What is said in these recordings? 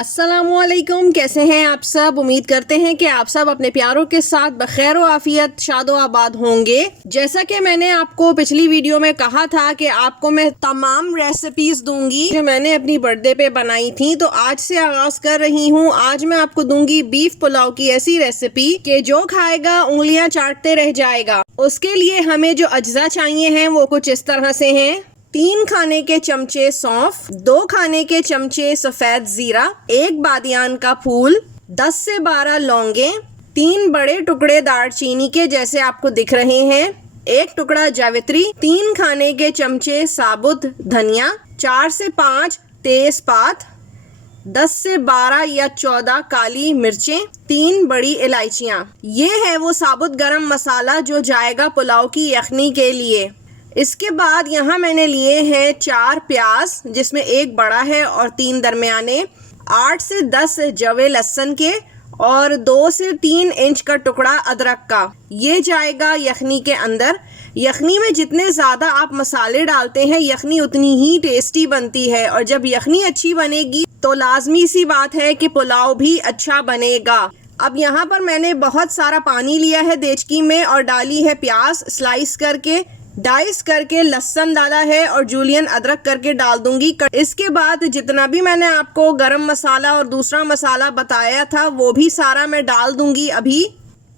अस्सलामुअलैकुम, कैसे हैं आप सब। उम्मीद करते हैं कि आप सब अपने प्यारों के साथ बखैर व आफियत शादो आबाद होंगे। जैसा कि मैंने आपको पिछली वीडियो में कहा था कि आपको मैं तमाम रेसिपीज दूंगी जो मैंने अपनी बर्थडे पे बनाई थी, तो आज से आगाज कर रही हूँ। आज मैं आपको दूंगी बीफ पुलाव की ऐसी रेसिपी कि जो खाएगा उंगलियां चाटते रह जाएगा। उसके लिए हमें जो अज्जा चाहिए हैं वो कुछ इस तरह से हैं। 3 खाने के चमचे सौंफ, 2 खाने के चमचे सफेद जीरा, 1 बादियान का फूल, 10 से 12 लौंगे, 3 बड़े टुकड़े दालचीनी के जैसे आपको दिख रहे हैं, 1 टुकड़ा जावित्री, 3 खाने के चमचे साबुत धनिया, 4 से 5 तेजपात, 10 से 12 या 14 काली मिर्चें, 3 बड़ी इलायचियाँ। ये है वो साबुत गरम मसाला जो जाएगा पुलाव की यखनी के लिए। इसके बाद यहाँ मैंने लिए हैं 4 प्याज जिसमें 1 बड़ा है और 3 दरमियाने, 8 से 10 जवे लहसुन के और 2 से 3 इंच का टुकड़ा अदरक का। ये जाएगा यखनी के अंदर। यखनी में जितने ज़्यादा आप मसाले डालते हैं यखनी उतनी ही टेस्टी बनती है, और जब यखनी अच्छी बनेगी तो लाजमी सी बात है कि पुलाव भी अच्छा बनेगा। अब यहाँ पर मैंने बहुत सारा पानी लिया है देचकी में और डाली है प्याज स्लाइस करके, डाइस करके लहसुन डाला है और जूलियन अदरक करके डाल दूंगी। इसके बाद जितना भी मैंने आपको गरम मसाला और दूसरा मसाला बताया था वो भी सारा मैं डाल दूंगी अभी,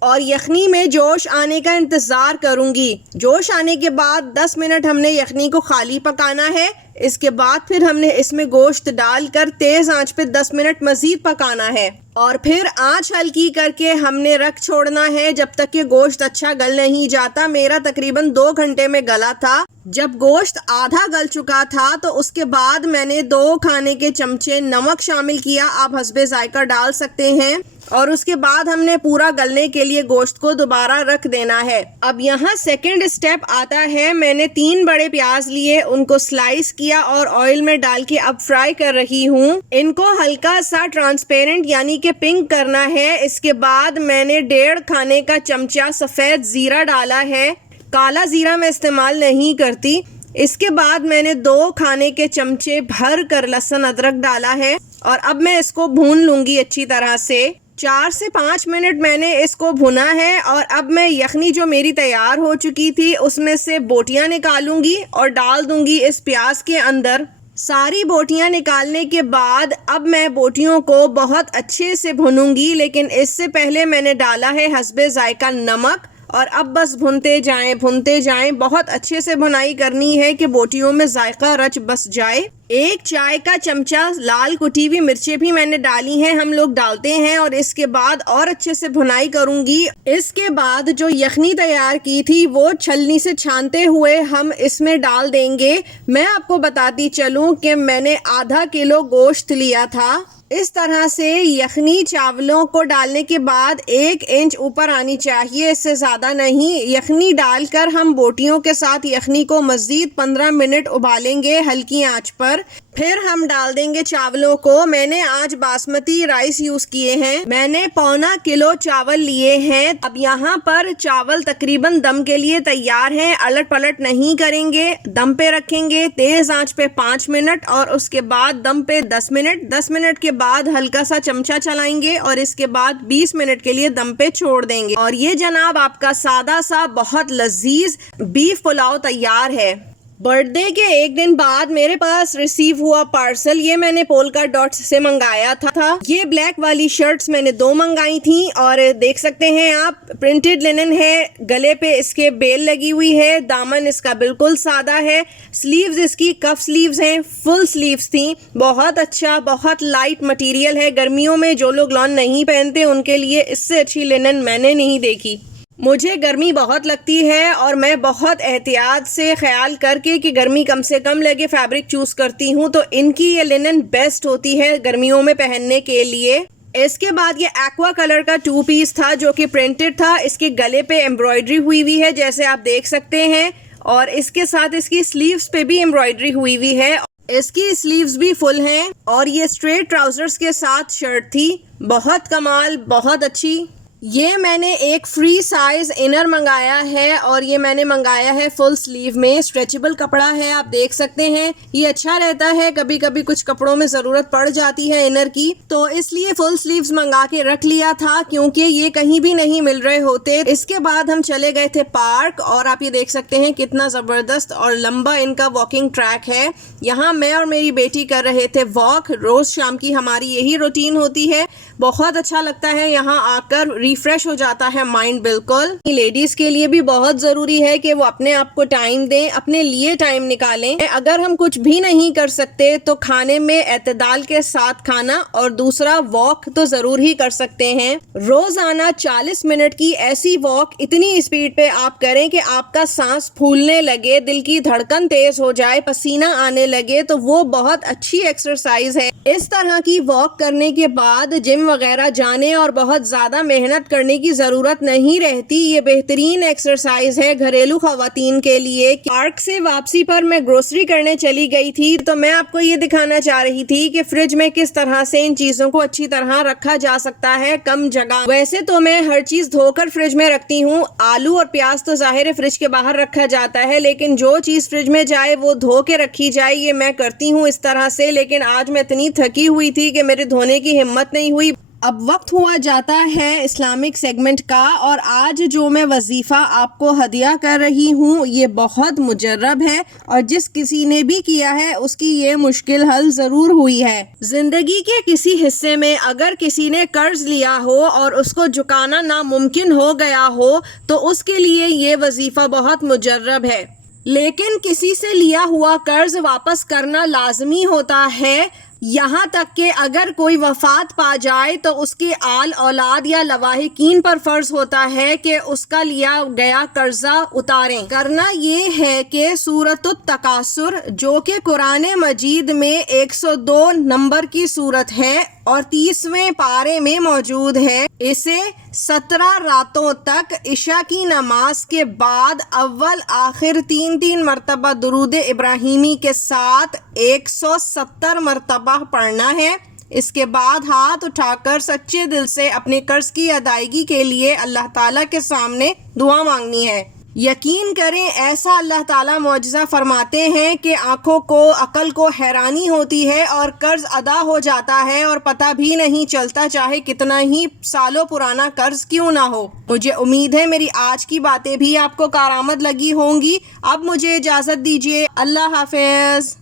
और यखनी में जोश आने का इंतज़ार करूंगी। जोश आने के बाद 10 मिनट हमने यखनी को खाली पकाना है। इसके बाद फिर हमने इसमें गोश्त डालकर तेज़ आंच पे 10 मिनट मज़ीद पकाना है, और फिर आंच हल्की करके हमने रख छोड़ना है जब तक कि गोश्त अच्छा गल नहीं जाता। मेरा तकरीबन 2 घंटे में गला था। जब गोश्त आधा गल चुका था तो उसके बाद मैंने 2 खाने के चमचे नमक शामिल किया। आप हस्बे जायका डाल सकते हैं, और उसके बाद हमने पूरा गलने के लिए गोश्त को दोबारा रख देना है। अब यहाँ सेकंड स्टेप आता है। मैंने 3 बड़े प्याज लिए, उनको स्लाइस किया और ऑयल में डाल के अब फ्राई कर रही हूँ। इनको हल्का सा ट्रांसपेरेंट यानी कि पिंक करना है। इसके बाद मैंने 1.5 खाने का चमचा सफ़ेद ज़ीरा डाला है। काला ज़ीरा मैं इस्तेमाल नहीं करती। इसके बाद मैंने 2 खाने के चमचे भर कर लहसुन अदरक डाला है, और अब मैं इसको भून लूँगी अच्छी तरह से। 4 से 5 मिनट मैंने इसको भुना है, और अब मैं यखनी जो मेरी तैयार हो चुकी थी उसमें से बोटियां निकालूंगी और डाल दूंगी इस प्याज के अंदर। सारी बोटियां निकालने के बाद अब मैं बोटियों को बहुत अच्छे से भुनूंगी, लेकिन इससे पहले मैंने डाला है हस्बे जायका नमक, और अब बस भुनते जाएं। बहुत अच्छे से भुनाई करनी है कि बोटियों में जायका रच बस जाए। 1 चाय का चमचा लाल कुटी हुई मिर्चें भी मैंने डाली हैं, हम लोग डालते हैं, और इसके बाद और अच्छे से भुनाई करूंगी। इसके बाद जो यखनी तैयार की थी वो छलनी से छानते हुए हम इसमें डाल देंगे। मैं आपको बताती चलूं कि मैंने आधा किलो गोश्त लिया था। इस तरह से यखनी चावलों को डालने के बाद 1 इंच ऊपर आनी चाहिए, इससे ज़्यादा नहीं। यखनी डालकर हम बोटियों के साथ यखनी को मज़ीद 15 मिनट उबालेंगे हल्की आंच पर। फिर हम डाल देंगे चावलों को। मैंने आज बासमती राइस यूज़ किए हैं। मैंने 1.25 किलो चावल लिए हैं। अब यहाँ पर चावल तकरीबन दम के लिए तैयार हैं। अलट पलट नहीं करेंगे, दम पे रखेंगे तेज़ आंच पे 5 मिनट, और उसके बाद दम पे 10 मिनट। 10 मिनट के बाद हल्का सा चमचा चलाएंगे और इसके बाद 20 मिनट के लिए दम पे छोड़ देंगे, और ये जनाब आपका सादा सा बहुत लजीज बीफ पुलाव तैयार है। बर्थडे के 1 दिन बाद मेरे पास रिसीव हुआ पार्सल। ये मैंने पोलका डॉट्स से मंगाया था। ये ब्लैक वाली शर्ट्स मैंने 2 मंगाई थी, और देख सकते हैं आप प्रिंटेड लिनन है। गले पे इसके बेल लगी हुई है। दामन इसका बिल्कुल सादा है। स्लीव्स इसकी कफ स्लीव्स हैं, फुल स्लीव्स थी। बहुत अच्छा, बहुत लाइट मटेरियल है। गर्मियों में जो लोग लॉन नहीं पहनते उनके लिए इससे अच्छी लिनन मैंने नहीं देखी। मुझे गर्मी बहुत लगती है, और मैं बहुत एहतियात से ख्याल करके कि गर्मी कम से कम लगे फैब्रिक चूज़ करती हूँ, तो इनकी ये लिनन बेस्ट होती है गर्मियों में पहनने के लिए। इसके बाद ये एक्वा कलर का 2 पीस था जो कि प्रिंटेड था। इसके गले पे एम्ब्रॉयडरी हुई हुई है जैसे आप देख सकते हैं, और इसके साथ इसकी स्लीव्स पे भी एम्ब्रॉयडरी हुई हुई है। इसकी स्लीव्स भी फुल हैं, और ये स्ट्रेट ट्राउजर्स के साथ शर्ट थी। बहुत कमाल, बहुत अच्छी। ये मैंने एक फ्री साइज इनर मंगाया है और ये मैंने मंगाया है फुल स्लीव में। स्ट्रेचेबल कपड़ा है, आप देख सकते हैं। ये अच्छा रहता है, कभी कभी कुछ कपड़ों में जरूरत पड़ जाती है इनर की, तो इसलिए फुल स्लीव्स मंगा के रख लिया था क्योंकि ये कहीं भी नहीं मिल रहे होते। इसके बाद हम चले गए थे पार्क और आप ये देख सकते हैं कितना जबरदस्त और लंबा इनका वॉकिंग ट्रैक है। यहाँ मैं और मेरी बेटी कर रहे थे वॉक। रोज शाम की हमारी यही रूटीन होती है। बहुत अच्छा लगता है यहाँ आकर, रिफ्रेश हो जाता है माइंड बिल्कुल। लेडीज के लिए भी बहुत जरूरी है कि वो अपने आप को टाइम दें, अपने लिए टाइम निकालें। अगर हम कुछ भी नहीं कर सकते तो खाने में एतदाल के साथ खाना और दूसरा वॉक तो जरूर ही कर सकते हैं। रोजाना 40 मिनट की ऐसी वॉक इतनी स्पीड पे आप करें कि आपका सांस फूलने लगे, दिल की धड़कन तेज हो जाए, पसीना आने लगे, तो वो बहुत अच्छी एक्सरसाइज है। इस तरह की वॉक करने के बाद जिम वगैरह जाने और बहुत ज्यादा मेहनत करने की जरूरत नहीं रहती। ये बेहतरीन एक्सरसाइज है घरेलू खवातीन के लिए। पार्क से वापसी पर मैं ग्रोसरी करने चली गई थी, तो मैं आपको ये दिखाना चाह रही थी कि फ्रिज में किस तरह से इन चीजों को अच्छी तरह रखा जा सकता है कम जगह। वैसे तो मैं हर चीज धोकर फ्रिज में रखती हूँ। आलू और प्याज तो जाहिर है फ्रिज के बाहर रखा जाता है, लेकिन जो चीज फ्रिज में जाए वो धो के रखी जाए, ये मैं करती हूँ इस तरह से। लेकिन आज मैं इतनी थकी हुई थी कि मेरे धोने की हिम्मत नहीं हुई। अब वक्त हुआ जाता है इस्लामिक सेगमेंट का, और आज जो मैं वजीफ़ा आपको हदिया कर रही हूँ ये बहुत मुजर्रब है और जिस किसी ने भी किया है उसकी ये मुश्किल हल ज़रूर हुई है। ज़िंदगी के किसी हिस्से में अगर किसी ने कर्ज लिया हो और उसको चुकाना नामुमकिन हो गया हो तो उसके लिए ये वजीफ़ा बहुत मुजर्रब है। लेकिन किसी से लिया हुआ कर्ज वापस करना लाजमी होता है, यहाँ तक कि अगर कोई वफात पा जाए तो उसके आल औलाद या लवाहिकीन पर फर्ज होता है कि उसका लिया गया कर्जा उतारें। करना ये है कि सूरतुत तकासुर जो कि कुरान मजीद में 102 नंबर की सूरत है और 30वें पारे में मौजूद है, इसे 17 रातों तक इशा की नमाज के बाद अव्वल आखिर 3-3 मरतबा दुरूद इब्राहिमी के साथ 170 मरतबा पढ़ना है। इसके बाद हाथ उठाकर सच्चे दिल से अपने कर्ज की अदायगी के लिए अल्लाह ताला के सामने दुआ मांगनी है। यकीन करें ऐसा अल्लाह ताला मौजज़ा फरमाते हैं कि आँखों को, अकल को हैरानी होती है और कर्ज अदा हो जाता है और पता भी नहीं चलता, चाहे कितना ही सालों पुराना कर्ज क्यों ना हो। मुझे उम्मीद है मेरी आज की बातें भी आपको कारआमद लगी होंगी। अब मुझे इजाज़त दीजिए, अल्लाह हाफ़िज़।